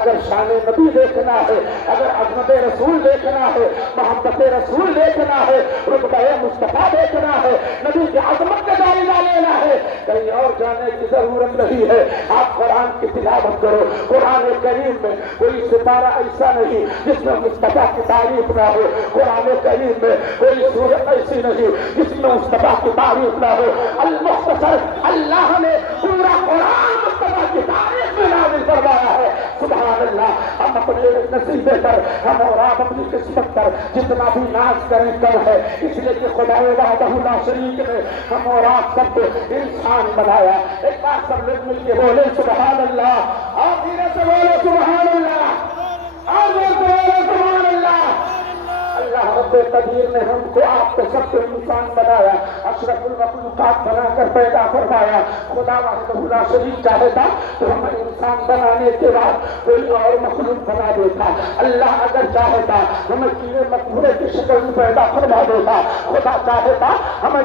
اگر شان نبی دیکھنا ہے، اگر عظمت رسول دیکھنا ہے، محبت رسول دیکھنا ہے، رتبہ مصطفیٰ دیکھنا ہے، نبی کی عظمت کا جائزہ لینا ہے، کہیں اور جانے کی ضرورت نہیں ہے۔ آپ قرآن کی تلاوت کرو، قرآن کریم میں کوئی سپارہ ایسا نہیں جس میں مصطفیٰ کی تعریف نہ ہو، قرآن کریم میں کوئی سورت ایسی نہیں جس میں مصطفیٰ کی تعریف نہ ہو۔ المختصر اللہ نے پورا قرآن مصطفیٰ کی تعریف میں نازل فرمایا ہے۔ سبحان اللہ، ہم اپنے نصیبے پر، ہم اور آپ اپنی قسمت پر جتنا بھی ناز کریں کم ہے، اس لیے کہ خدا وحدہ لا شریک نے ہم اور آپ سب کو انسان بنایا۔ ایک بار سب لوگ مل کے بولے سبحان اللہ، اور دھیرے سے بولے سبحان اللہ، اور زور سے بولے سبحان اللہ۔ اللہ رب قدیر نے ہم کو آپ کو سب کو انسان بنایا، اشرف المخلوقات بنا کر پیدا فرمایا۔ خدا وحدہ لا شریک چاہتا تو ہمیں انسان بنانے کے بعد کوئی اور مخلوق بنا دیتا۔ اللہ اگر چاہتا ہمیں کیڑے مکوڑے کی شکل میں پیدا فرما دیتا۔ خدا چاہتا ہمیں